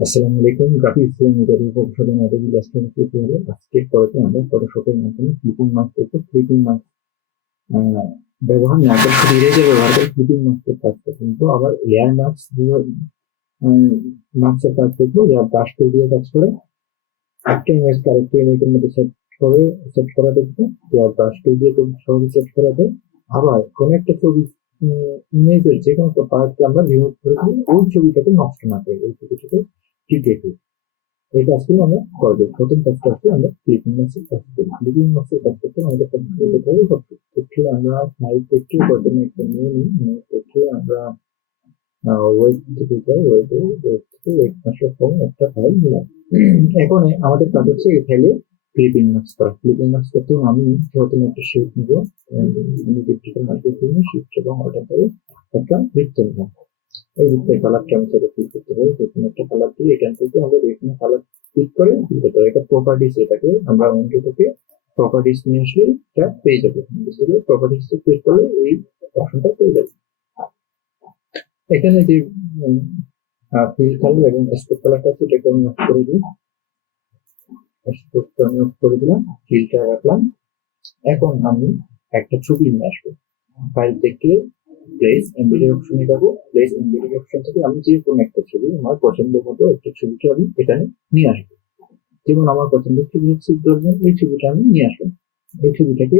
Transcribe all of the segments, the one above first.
আসসালামু আলাইকুম। গ্রাফিক্স ডিজাইনের উপকরণ অ্যাডোবি ইলাস্ট্রেটর টিউটোরিয়ালে আজকের পর্বে আমরা ফটোশপের মাধ্যমে ক্লিপিং মাস্ক করতে ক্লিপিং মাস্ক ব্যবহার না করে শুধু ইরেজার ব্যবহার করে ক্লিপিং মাস্কের কাজ করতে, কিন্তু আবার লেয়ার মাস্ক মাস্কের কাজ করবো যা ব্রাশ টুল দিয়ে কাজ করে একটা ইমেজ আরেকটা ইমেজের মধ্যে সেট করা দেখবে, যা ব্রাশ টুল দিয়ে খুব সহজে সেট করা যায়। আবার কোনো একটা ছবি ইমেজের যে কোনো পার্টকে আমরা রিমুভ করে দিই, ওই ছবিটাকে নষ্ট না করে ওই ছবিটাকে টিপে দিই। এই কাজগুলো আমরা করবো। প্রথম কাজটা হচ্ছে আমরা ক্লিপিং মাস্কের কাজ করি। ক্লিপিং মাস্কের কাজ করতে আমাদের পক্ষে আমরা ফাইল থেকে প্রথমে একটা নিয়ে নিই। নিয়ে থেকে আমরা ওয়েব থেকে যাই, ওয়েব থেকে ওয়েব মাস্টার ফর্ম একটা ফাইল নিলাম। এখন আমাদের কাজ হচ্ছে এই ফাইলে ক্লিপিং মাস্ক করা। ক্লিপিং মাস্ক করতে আমি প্রথমে একটা শেপ নিব। আমি ডিজিটাল মার্কেটিং শিফট এবং অর্ডার করে একটা বৃত্ত নিলাম। এই বৃত্তের কালারটা আমি সেটা ক্লিক করতে পারি। যেকোনো একটা কালার দিয়ে এখান থেকে আমরা যেকোনো কালার ক্লিক করে দিতে পারি। এটা প্রপার্টিস, এটাকে আমরা উইন্ডো থেকে প্রপার্টিস নিয়ে আসলে এটা পেয়ে যাবো। প্রপার্টিস ক্লিক করলে এই অপশনটা পেয়ে যাবে। এখানে যে ফিল কালার এবং স্ট্রোক কালারটা আছে এটাকে আমি অফ করে দিই। স্ট্রোকটা আমি অফ করে দিলাম, ফিলটা রাখলাম। এখন আমি একটা ছবি নিয়ে আসবো। ফাইল থেকে প্লেস এমবেডেড অপশনে যাবো। প্লেস এমবেডেড অপশন থেকে আমি যে কোনো একটা ছবি, আমার পছন্দ মতো একটা ছবিকে আমি এখানে নিয়ে আসবো। যেমন আমার পছন্দের ছবি হচ্ছে এই ছবিটা আমি নিয়ে আসলাম। এই ছবিটাকে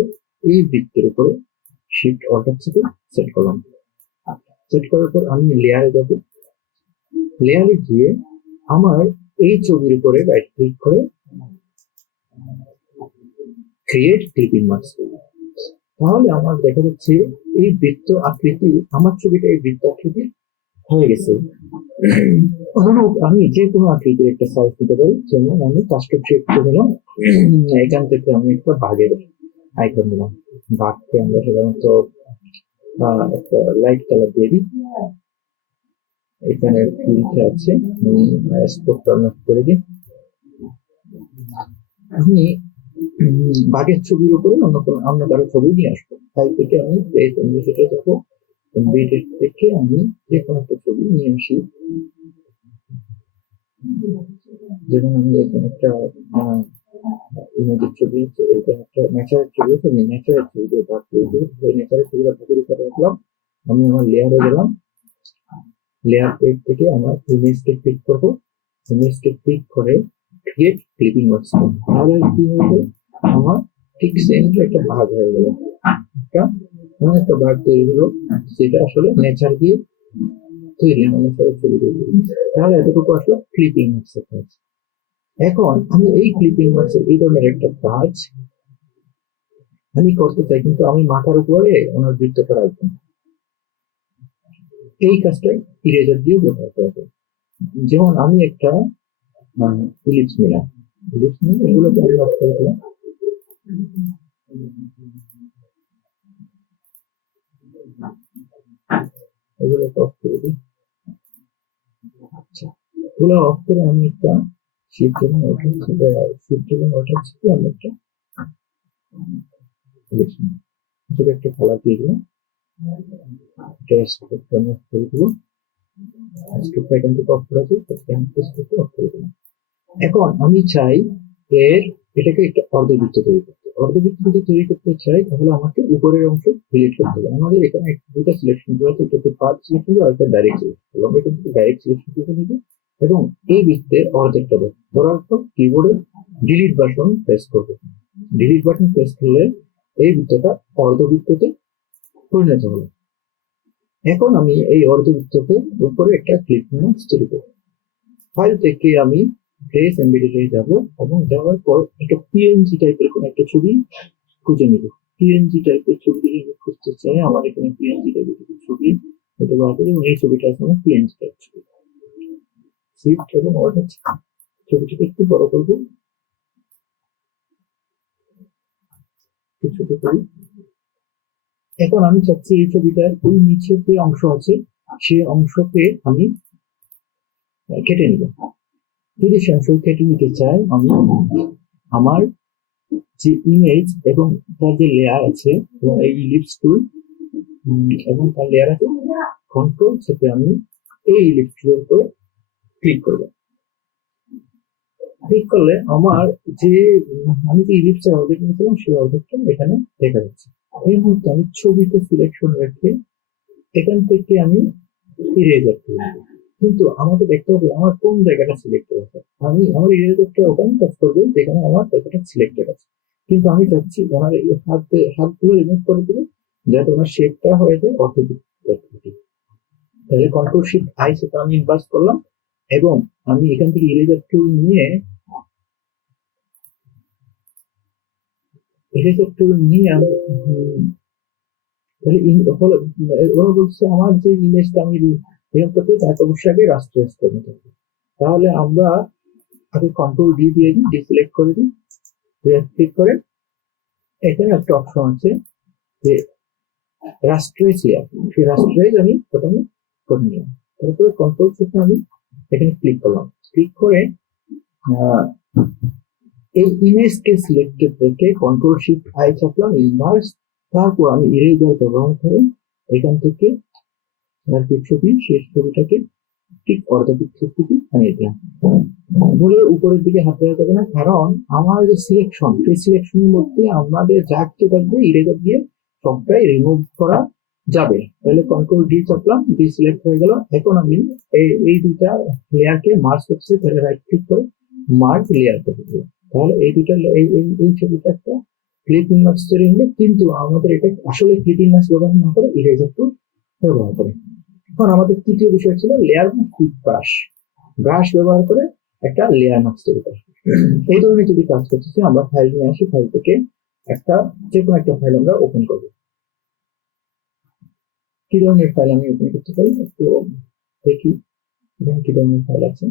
এই বৃত্তের উপরে শিফট অর্ডার থেকে সেট করলাম। সেট করার পর আমি লেয়ারে যাব। লেয়ারে গিয়ে আমার এই ছবির উপরে রাইট ক্লিক করে ক্রিয়েট ক্লিপিং মাস্ক। তাহলে আমার দেখা যাচ্ছে এই বৃত্ত আকৃতি, আমার ছবিটা এই বৃত্ত আকৃতি হয়ে গেছে। আমি যে কোনো আকৃতির একটা সাইজ নিতে পারি। যেমন আমি কাস্টম শেপ নিলাম। এখান থেকে আমি একটা বাঘের আইকন নিলাম। বাঘকে আমরা সাধারণত একটা লাইট কালার দিয়ে দিই। এখানে ফিল্টার আছে, স্পটটা অন করে দিই। আমি বাঘের ছবির উপরে অন্য কারো ছবি নিয়ে আসবো। তাই থেকে আমি প্লেস এমবিডিতে যাবো। এমবিডি থেকে আমি যে কোনো একটা ছবি নিয়ে আসি। যেমন আমি এখানে একটা ইমেজের ছবি, এখানে একটা ন্যাচারাল ছবি আছে। আমি ন্যাচারাল ছবি দিয়ে ভাগ করে দিই। ন্যাচারাল ছবিটা ভাগের উপরে রাখলাম। আমি আমার লেয়ারে গেলাম। লেয়ার পেজ থেকে আমার ইমেজকে ক্লিক করবো। ইমেজকে ক্লিক করে ক্রিয়েট ক্লিপিং মাস্ক। তাহলে কি হয়ে গেল, আমার ঠিক সেন্টারে একটা ভাগ হয়ে গেল। একটা ভাগ তৈরি হলো, সেটা আসলে নেচার দিয়ে তৈরি, নেচারের ছবি তৈরি। তাহলে এতটুকু আসলে ক্লিপিং মাস্কের কাজ। এখন আমি এই ক্লিপিং মাস্কের এই ধরনের একটা কাজ আমি করতে চাই, কিন্তু আমি মাথার উপরে ওনার বৃত্তটা রাখবো। এই কাজটাই ইরেজার দিয়ে ব্যবহার করা যায়। যেমন আমি একটা ইলিপস নিলাম। ইলিপস নিয়ে এগুলোকে আমি অফ করে দিলাম। এগুলোকে অফ করে দিই। আচ্ছা, এগুলো অফ করে আমি একটা শিফট এবং ওঠার থেকে আমি একটা ইলিপস নিই। এটাকে একটা কালার দিয়ে দিলাম। এটা স্ট্রোকটা আমি অফ করে দিব। স্ট্রোকটা এখান থেকে অফ করা যায়, স্ট্রোকটা অফ করে দিলাম। এখন আমি চাই এটাকে একটা অর্ধবৃত্ত তৈরি করতে। অর্ধবৃত্ত যদি তৈরি করতে চাই তাহলে আমাকে উপরের অংশ ডিলিট করতে হবে। আমাদের এখানে দুটো সিলেকশন করা আছে, একটা পাথ সিলেকশন আর একটা ডাইরেক্ট সিলেকশন। আমরা এখান থেকে ডাইরেক্ট সিলেকশন করে নিব এবং এই বৃত্তের অর্ধেকটা ধরার পর কিবোর্ডে ডিলিট বাটন প্রেস করবো। ডিলিট বাটন প্রেস করলে এই বৃত্তটা অর্ধবৃত্ততে পরিণত হলো। এখন আমি এই অর্ধবৃত্তকে উপরে একটা ক্লিপিং মাস্ক তৈরি করবো। ফাইল থেকে আমি প্লেস এমবেডেডে যাব এবং যাওয়ার পর একটা পিএনজি টাইপের কোন একটা ছবি খুঁজে নিব। পিএনজি টাইপের ছবি যদি আমি খুঁজতে চাই, আমার এখানে পিএনজি টাইপের ছবি হতে পারে এবং এই ছবিটা আসলে পিএনজি টাইপ ছবি। শিফট এবং অল্ট ছবিটাকে একটু বড় করবো, ছোট করি। এখন আমি চাচ্ছি এই ছবিটার ওই নিচের যে অংশ আছে সেই অংশকে আমি কেটে নিব। যদি সে অংশ কেটে নিতে চাই, আমি আমার যে ইমেজ এবং তার যে লেয়ার আছে এবং এই ইলিপস টুল এবং তার লেয়ার আছে, কন্ট্রোল চেপে আমি এই ইলিপস টুলের উপরে ক্লিক করব। ক্লিক করলে আমার যে আমি যে ইলিপসের অর্ধেক নিয়েছিলাম সেই অর্ধেকটা এখানে দেখা যাচ্ছে। এই মুহূর্তে আমি ছবিতে সিলেকশন রেখে এখান থেকে আমি ইরেজার করে দেবো। কিন্তু আমাকে দেখতে হবে আমার কোন জায়গাটা সিলেক্ট হয়েছে। আমি আমার ইরেজারটা ওখানে কাজ করবে যেখানে আমার জায়গাটা সিলেক্টেড আছে। কিন্তু আমি চাচ্ছি ওনার এই হাতগুলো রিমুভ করে দেবে যাতে ওনার শেপটা হয়ে যায় অর্থোপিক। তাহলে কন্ট্রোল শিফট আই সেটা আমি ইনভার্স করলাম এবং আমি এখান থেকে ইরেজার টুল নিয়ে আমি তাহলে ওরা বলছে আমার যে ইমেজটা আমি রিমুভ করতে তাকে অবশ্যই আগে রাস্ট্রাইজ করে নিতে হবে। তাহলে আমরা আগে কন্ট্রোল ডি দিয়ে দিই, ডিসিলেক্ট করে দিই, ক্লিক করে এখানে একটা অপশন আছে যে রাস্ট্রাইজ লেয়ার, সেই রাস্ট্রাইজ আমি প্রথমে করে নিলাম। তারপরে কন্ট্রোল থেকে আমি এখানে ক্লিক করলাম, ক্লিক করে এই ইমেজকে সিলেক্টেড রেখে কন্ট্রোল শিফট আই চাপলাম ইনভার্স। তারপর আমি ইরেজার ব্যবহার করে এখান থেকে ছবি শেষ ছবিটাকে ঠিক অর্ধবৃত্তের দিকে আনিয়ে দিলাম। ভুলে উপরের দিকে হাত দেওয়া যাবে না, কারণ আমার যে সিলেকশন সেই সিলেকশনের মধ্যে আমাদের যা কিছু থাকবে ইরেজার দিয়ে সবটাই রিমুভ করা যাবে। তাহলে কন্ট্রোল ডি চাপলাম, ডি সিলেক্ট হয়ে গেল। এখন আমি এই দুইটা লেয়ারকে মার্জ করছি, তাহলে রাইট ক্লিক করে মার্জ লেয়ার করে দেবো। তাহলে এই দুইটা এই ছবিটা একটা ক্লিপিং মার্জ তৈরি হলো, কিন্তু আমাদের এটা আসলে ক্লিপিং মার্জ ব্যবহার না করে ইরেজার টুল ব্যবহার করে। এখন আমাদের তৃতীয় বিষয় ছিল লেয়ার কুইক ব্রাশ। ব্রাশ ব্যবহার করে একটা লেয়ার মার্কস তৈরি করা। এই ধরনের যদি কাজ করতেছি আমরা ফাইল নিয়ে আসি, ফাইল থেকে একটা যে কোনো একটা ফাইল আমরা ওপেন করব। কি ধরনের ফাইল আমি ওপেন করতে পারি একটু দেখি এখানে কি ধরনের ফাইল আছে।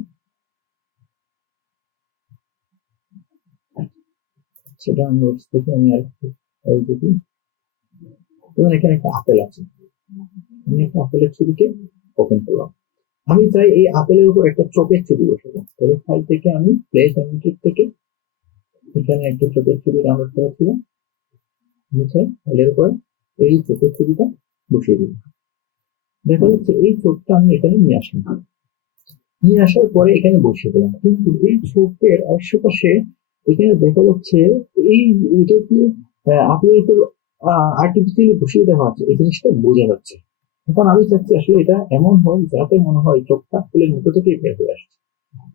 সেটা নোটস থেকে আমি আরেকটু ফাইল দেখি। এবং এখানে একটা আপেল আছে, আমি একটা আপেলের ছবিকে ওপেন করলাম। আমি চাই এই আপেলের উপর একটা চোখের ছবি বসাবো। তাহলে ফাইল থেকে আমি প্লেস অ্যানিমেটেড থেকে এখানে একটা চোখের ছবি ডাউনলোড করা ছিল, আমি চাই ফাইলের উপর এই চোখের ছবিটা বসিয়ে দিব। দেখা যাচ্ছে এই চোখটা আমি এখানে নিয়ে আসলাম, নিয়ে আসার পরে এখানে বসিয়ে দিলাম। কিন্তু এই চোখের আশেপাশে এখানে দেখা যাচ্ছে এই এটা কি আপেলের উপর আর্টিফিশিয়ালি বসিয়ে দেওয়া আছে, এই জিনিসটা বোঝা যাচ্ছে। এখন আমি চাচ্ছি আসলে এটা এমন হয় যাতে মনে হয় চোখটা আপেলের মুখো থেকে বের হয়ে আসছে।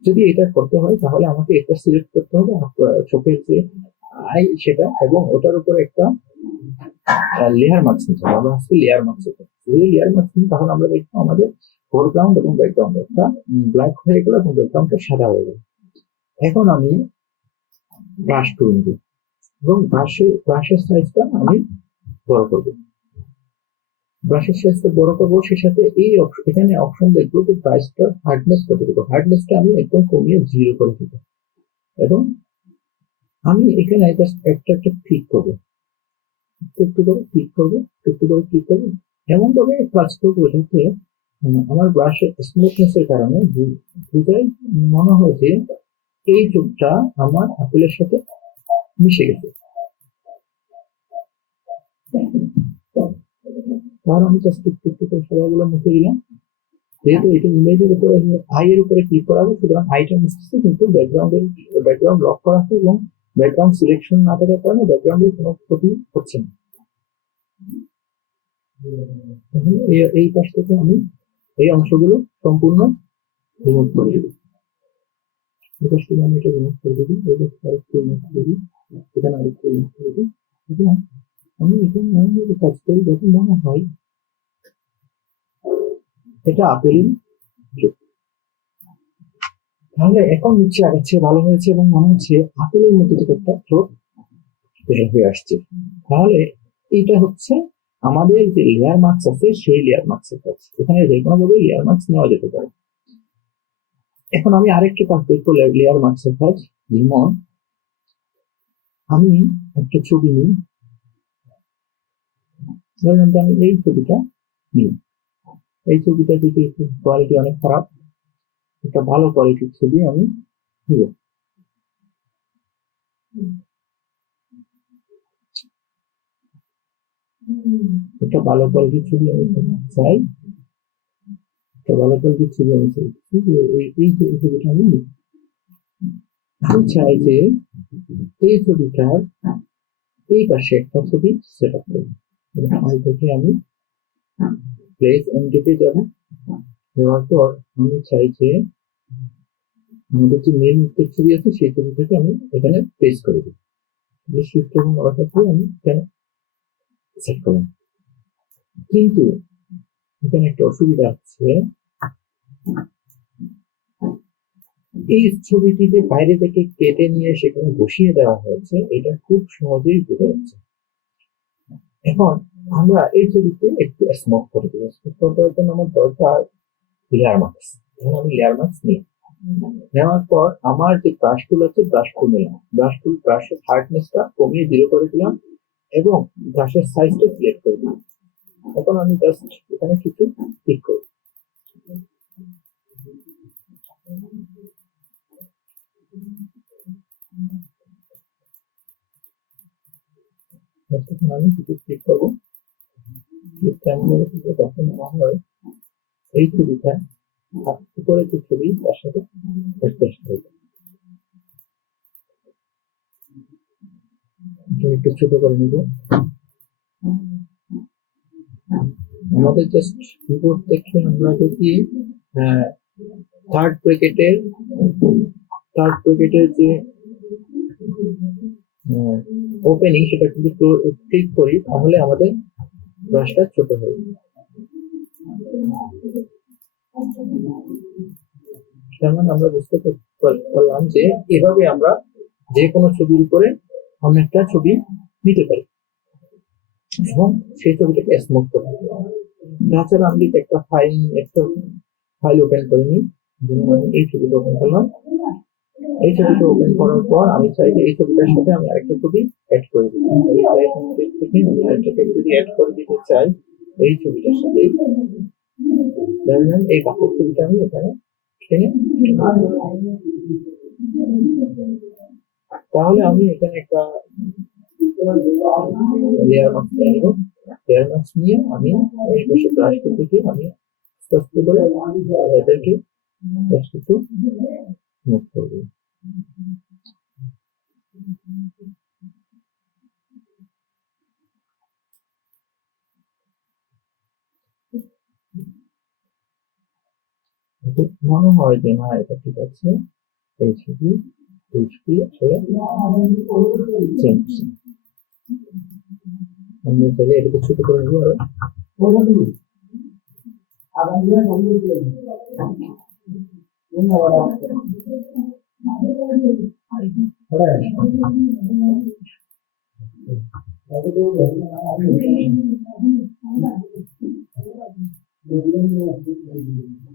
যদি এটা করতে হয় তাহলে আমাকে এটা সিলেক্ট করতে হবে চোখের যে আই সেটা, এবং ওটার উপরে একটা লেয়ার মার্কস নিতে হবে। আমরা আজকে লেয়ার মার্কস যদি লেয়ার মার্কস নিই তাহলে আমরা দেখবো আমাদের ফোরগ্রাউন্ড এবং ব্যাকগ্রাউন্ড একটা ব্ল্যাক হয়ে গেল এবং ব্যাকগ্রাউন্ডটা সাদা হয়ে গেল। এখন আমি ব্রাশ টুল নিব এবং ব্রাশের সাইজটা আমি বড় করবো। ব্রাশের সাইজটা বড় করবো, সে সাথে এই এখানে অপশন দেখবো যে ব্রাশটা হার্ডনেস কত দেবো। হার্ডনেসটা আমি একদম কমিয়ে 0 করে দেবো এবং আমি এখানে একটা ক্লিক করবো, একটু করে ক্লিক করবো, একটু করে ক্লিক করবো। এমন ভাবে কাজ করবো যাতে আমার ব্রাশের স্মুথনেস এর কারণে বুঝাই মনে হয় যে এই চোখটা আমার আপেলের সাথে মিশে গেছে। তাহলে আমি জাস্ট একটু করে সবাইগুলো মুছে দিলাম। যেহেতু এটা ইমেজের উপরে আই এর উপরে ক্লিক করা হবে, সুতরাং আইটা মিশতেছে, কিন্তু ব্যাকগ্রাউন্ড লক করা আছে এবং ব্যাকগ্রাউন্ড সিলেকশন না থাকার কারণে ব্যাকগ্রাউন্ডের কোনো ক্ষতি হচ্ছে না। এই পাশ থেকে আমি এই অংশগুলো সম্পূর্ণ রিমুভ করে দেবো। এই পাশ থেকে আমি এটা রিমুভ করে দেবো, এই পাশ থেকে আরেকটু রিমুভ করে দিই, এখানে আরেকটু রিমুভ করে দিই এবং আমি এখানে এমনভাবে কাজ করি যাতে মনে হয় এটা আপেলই। তাহলে এখন নিচে আগের চেয়ে ভালো হয়েছে এবং মনে হচ্ছে আপেলের মধ্যে থেকে একটা চোখ বের হয়ে আসছে। তাহলে এটা হচ্ছে আমাদের যে লেয়ার মার্কস আছে সেই লেয়ার মার্কস এর কাজ। এখানে যে কোনো ভাবে লেয়ার মার্কস নেওয়া যেতে পারে। এখন আমি আরেকটা কাজ দেখবো লেয়ার মার্কস এর কাজ। যেমন আমি একটা ছবি নিই, ধরেন আমি এই ছবিটা নিই, এই ছবিটা যদি কোয়ালিটি অনেক খারাপ, একটা ভালো কোয়ালিটির ছবি আমি নিব। একটা ভালো কোয়ালিটির ছবি আমি চাই, একটা ভালো কোয়ালিটির ছবি আমি চাইছি যে এই ছবিটা আমি নিই। আমি চাই যে এই ছবিটার এই পাশে একটা ছবি সেট আপ করবো। ফাইল থেকে আমি প্লেস এমডিতে যাব, যাওয়ার পর আমি চাই যে আমাদের যে মেন মুক্তির ছবি আছে সেই ছবিটাকে আমি এখানে পেস্ট করে দিই। শিফট এবং অর্ডার দিয়ে আমি এখানে সেট করলাম। কিন্তু এখানে একটা অসুবিধা আছে, এই ছবিটি যে বাইরে থেকে কেটে নিয়ে সেখানে বসিয়ে দেওয়া হয়েছে, এটা খুব সহজেই বোঝা যাচ্ছে। এখন আমরা এই ছবিতে একটু স্মুথ করে দেবো। স্মুথ করে দেওয়ার জন্য আমার দরকার লেয়ার মাস্ক। এখন আমি লেয়ার মাস্ক নিই, নেওয়ার পর আমার যে ব্রাশ টুল আছে ব্রাশ টুল নিলাম, ব্রাশের হার্ডনেসটা কমিয়ে 0 করে দিলাম এবং ব্রাশের সাইজটা সিলেক্ট করে দিলাম। এখন আমি জাস্ট এখানে কিছু ক্লিক করব। আমি কিছু ক্লিক করবো, যখন না হয় এই ছবিটা উপরে যে ছবি তার সাথে একটু ছোট করে নিব। আমাদের জাস্ট কিবোর্ড থেকে আমরা যদি থার্ড ব্র্যাকেটের যে ওপেনিং সেটা কিন্তু ক্লিক করি, তাহলে আমাদের ব্রাশটা ছোট হয়ে যাবে। যেমন আমরা বুঝতে পারলাম যে এভাবে আমরা যে কোনো ছবির উপরে অনেকটা ছবি নিতে পারি এবং সেই ছবিটাকে স্মুথ করতে পারি। তাছাড়া আমি একটা ফাইল ওপেন করে নিই, এই ছবিটা ওপেন করলাম। এই ছবিটা ওপেন করার পর আমি চাই যে এই ছবিটার সাথে আমি আরেকটা ছবি অ্যাড করে দিই। আমি আরেকটা ছবি যদি অ্যাড করে দিতে চাই এই ছবিটার সাথে, এই কাপড় ছবিটা আমি এখানে তাহলে আমি এখানে একটা লেয়ার মাস্ক নিয়ে নেব। লেয়ার মাস্ক নিয়ে আমি এই পাশে ব্রাশ থেকে আমি আস্তে করে এদেরকে একটু মুভ করবো। মনে হয় যে না এটা ঠিক আছে, এই ছবি আসলে চেঞ্জ। আমি তাহলে এটাকে ছোট করে নেবো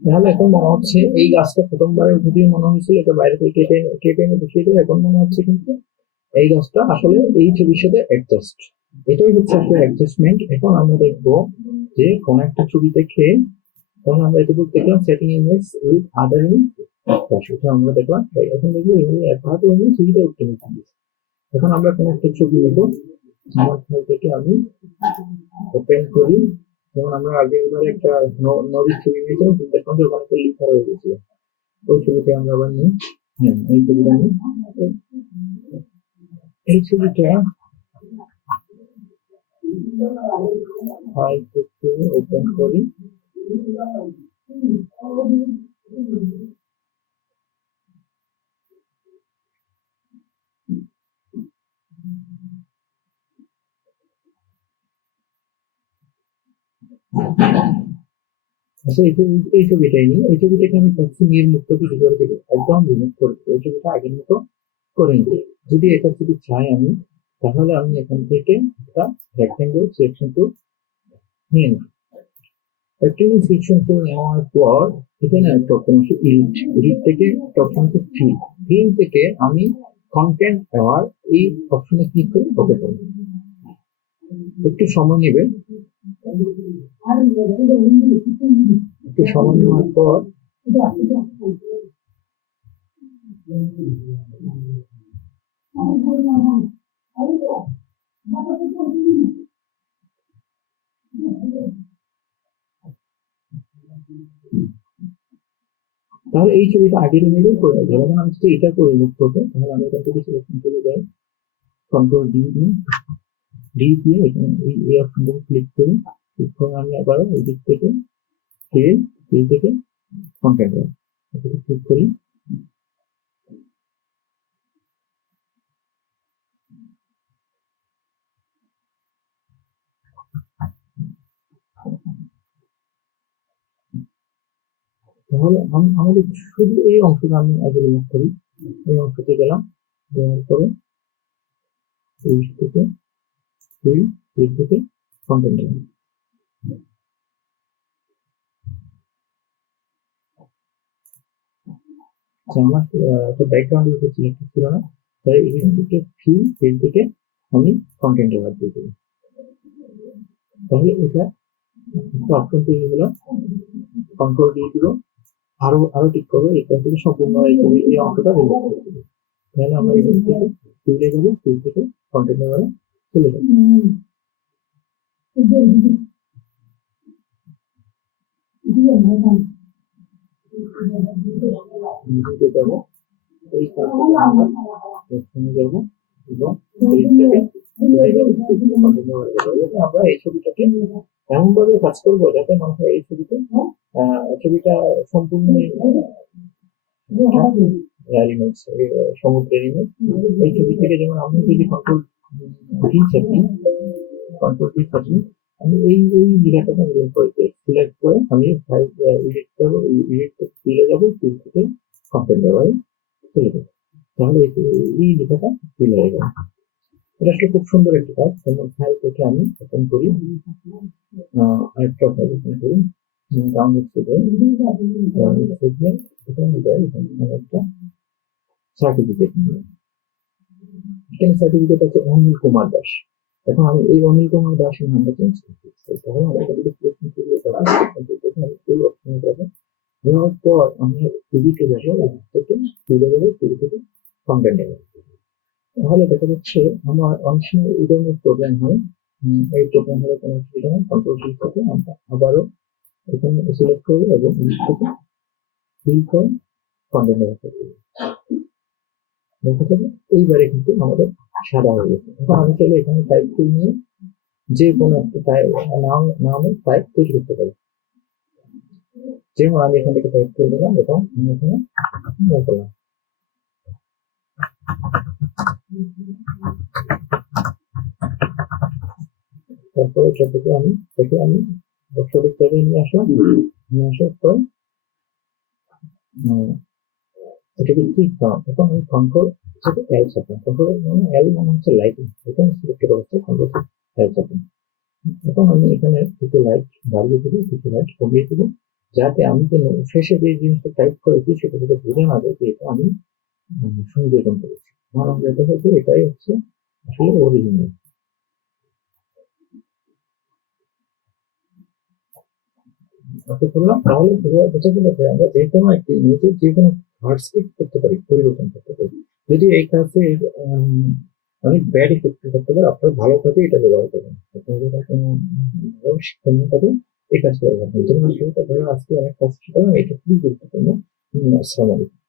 তাহলে এখন মনে হচ্ছে এই গাছটা প্রথমবারের ভিডিও মনে হয়েছিল এটা বাইরে থেকে কেটে কেটে এনে বসিয়ে দেয়, এখন মনে হচ্ছে কিন্তু এই গাছটা আসলে এই ছবির সাথে অ্যাডজাস্ট। এটাই হচ্ছে আসলে অ্যাডজাস্টমেন্ট। এখন আমরা দেখবো যে কোন একটা ছবি দেখে, তখন আমরা এতটুকু দেখলাম setting image with other image, সেটা আমরা দেখলাম। এখন দেখবো এমনি ছবিটা উঠতে নিচ্ছি। এখন আমরা কোন একটা ছবি নেবো, আমার ফাইল থেকে আমি ওপেন করি। যেমন আমরা আগে এবারে একটা নদীর ছবি নিয়েছিলাম, দেখলাম যে ওখানে একটা লিখা রয়ে গেছিল, ওই ছবিটা আমরা আবার নিই। হ্যাঁ, এই ছবিটা নিই। এই ছবিটা ফাইল থেকে ওপেন করি। আচ্ছা, এই ছবিটাই নিই। এই ছবিটাকে আমি চাচ্ছি নির্মুক্ত কিছু করে দেবো, একদম রিমুভ করে দেবো। এই ছবিটা আগের মতো করে নিব। যদি এটা যদি চাই আমি, তাহলে আমি এখান থেকে একটা রেক্টেঙ্গেল সিলেকশন টুল নিয়ে নেব। রেক্টেঙ্গেল সিলেকশন টুল নেওয়ার পর এখানে একটা অপশন আছে এডিট থেকে একটা অপশন আছে থিম থেকে আমি কন্টেন্ট নেওয়ার এই অপশনে ক্লিক করে ওকে করব। একটু সময় নেবে, একটু সময় নেওয়ার পর তাহলে এই ছবিটা আগের ইমেজেই করে রাখবো। যখন আমি যদি এটা করে রিমুভ করবো তাহলে আমি এখান থেকে সিলেকশন করে যাই, কন্ট্রোল ডি দিয়ে এখানে এই অপশনটাকে ক্লিক করি। ক্লিক করে আমি আবার ওই দিক থেকে ফিল থেকে কন্টেন্ট ক্লিক করি। তাহলে আমাদের শুধু এই অংশটা আমি আগে রিমুভ করি। এই অংশতে গেলাম, দেওয়ার পরে এই থেকে ফিল থেকে কন্টেন্ট দিলাম। আমার ব্যাকগ্রাউন্ড সিলেক্ট ছিল না, তাই এখান থেকে ফিল থেকে আমি কন্টেন্ট এবার দিয়ে দেবো। তাহলে এটা অপশন পেয়ে গেলাম, কন্ট্রোল দিয়ে দিল, আরো ঠিক করবো এখান থেকে সম্পূর্ণ এই অংশটা রিমুভ করে দেবো। তাহলে আমরা এখান থেকে ফিলে যাবো, ফিল থেকে কন্টেন্ট এবারে চলে যাবো। নিচে যাবো, এই কাজটা আমরা এখানে যাবো এবং আমরা এই ছবিটাকে এমন ভাবে কাজ করবো যাতে মনে হয় এই ছবিটা সম্পূর্ণ ইমেজ, সমুদ্রের ইমেজ। এই ছবি থেকে যেমন আমি যদি কন্ট্রোল থাকি আমি এই জায়গাটাকে রিমুভ করতে সিলেক্ট করে আমি এডিট করবো, ফিলে যাবো, ফিল থেকে কন্টেন্ট এবারে চলে যাবো। তাহলে এই লেখাটা ফিল হয়ে গেল। এটা আসলে খুব সুন্দর একটা কাজ। যেমন ফাইল থেকে আমি ওপেন করি, আরেকটা ওপেন করি, ডাউনলোড থেকে এখানে যাই, এখানে একটা সার্টিফিকেট নিয়ে, এখানে সার্টিফিকেট আছে অনিল কুমার দাস। এখন আমি এই অনিল কুমার দাসের নামটা চেঞ্জ করতে চাই, তাহলে আমি এটা যদি সিলেকশন করে আমি এই অপশনে যাবো। যাওয়ার পর আমি এডিটে যাবো, এডিট থেকে ফিলে যাবো, ফিল থেকে কন্টেন্ট যাবো। তাহলে দেখা যাচ্ছে আমার অনেক সময় এই ধরনের প্রবলেম হয়। এই প্রবলেম হলে কোনো অসুবিধা নেই, কন্ট্রোল ফিল থেকে আমরা আবারও এখানে সিলেক্ট করবো এবং এডিট থেকে ফিল করে কন্টেন্ট ব্যবহার করবো। দেখা যাবে এইবারে কিন্তু আমাদের সাদা হয়ে গেছে। এখন আমি চাইলে এখানে টাইপ করে নিয়ে যে কোনো একটা নামে টাইপ তৈরি করতে পারি। যেমন আমি এখান থেকে টাইপ করে দিলাম এবং আমি এখানে করলাম। তারপরে সেটাকে আমি সঠিক জায়গায় নিয়ে আসলাম, নিয়ে আসার পর এটাকে ক্লিক করলাম। এখন আমি কন্ট্রোল এল চাপলাম, কন্ট্রোল এল মানে হচ্ছে লাইটিং, এখানে সিলেক্ট করা হচ্ছে কন্ট্রোল এল চাপলাম। এখন আমি এখানে কিছু লাইট বাড়িয়ে দেবো, কিছু লাইট কমিয়ে দেবো, যাতে আমি যেন শেষে যে জিনিসটা টাইপ করেছি সেটা থেকে বোঝা না যায় যে এটা আমি সংযোজন করেছি। আমার যেটা হচ্ছে এটাই হচ্ছে আসলে অরিজিনাল। করলাম, তাহলে বোঝা গেল যে আমরা যে কোনো একটি ইমেজের যে কোনো হার্ডস্কেপ করতে পারি, পরিবর্তন করতে পারি। যদি এই কাজে অনেক ব্যাড ইফেক্ট করতে পারে, আপনার ভালো কাজে এটা ব্যবহার করবেন। আপনাদের কোনো শিক্ষণীয় কাজে এই কাজ করে রাখবেন। আজকে অনেক কাজ শিখালাম, এটা খুবই গুরুত্বপূর্ণ। আসসালামু আলাইকুম।